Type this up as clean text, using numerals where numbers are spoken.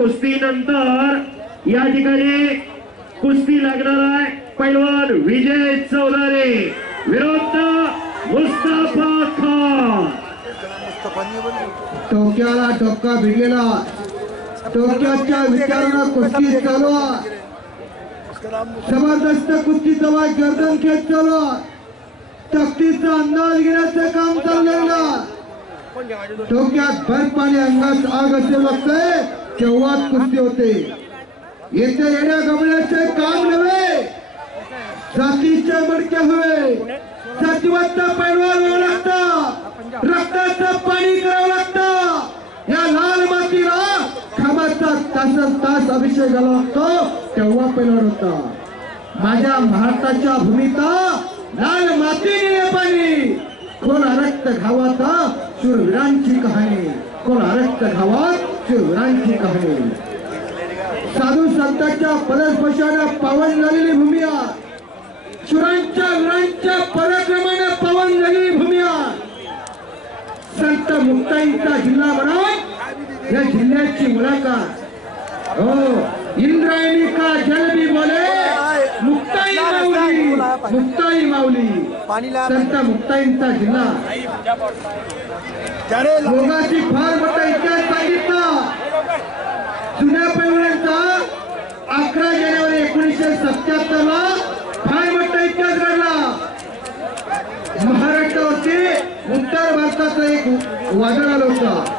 कुस्तीनंतर या ठिकाणी कुस्ती लागणार आहे। पैलवान विजय चौधारी विरुद्ध मुस्तफा खान। टोक्याला टोका भिडलेला, टोक्याच्या विचारांना कुस्ती चालू आहे। जबरदस्त कुस्तीचा वाद गर्दन खेच चालू आहे। ताकदीचा अंदाज घेण्याचं काम चाललेलं। डोक्यात भर पाणी अंगात आग असे लागतंय तेव्हाच कुस्ती होते। येथे येण्या गमण्याचे काम नव्हे, जातीचे मडके हवे, जातीवंत पैलवान व्हावं लागतं, रक्ताचं पाणी करावं लागतं। या लाल मातीला खांबाचा तास अभिषेक झाला लागतो तेव्हा पैलवान होता। माझ्या भारताच्या भूमीचा लाल मातीने पाणी, खोल रक्त घावाचा शूरवीरांची कहाणी, खोल रक्त घावात शूरवीरांची कहाणी। साधू संतांच्या पदस्पर्शाने पावन झालेली भूमी आहे, शूरांच्या वीरांच्या पराक्रमाने पावन झालेली भूमी आहे। संत मुक्ताईंचा जिल्हा म्हणून या जिल्ह्याची मुलाखत। हो, इंद्रायणी का जल भी बोले मुक्ताई माऊली, मुक्ताई माऊली। संत मुक्ताईंचा जिल्हा योगाची फार मोठा इतिहास सांगितला। जुन्या पैलवानांचा 11 जानेवारी 1977 ला फार मोठा इतिहास घडला। महाराष्ट्रावरती उत्तर भारताचा एक वादळ आलं होतं।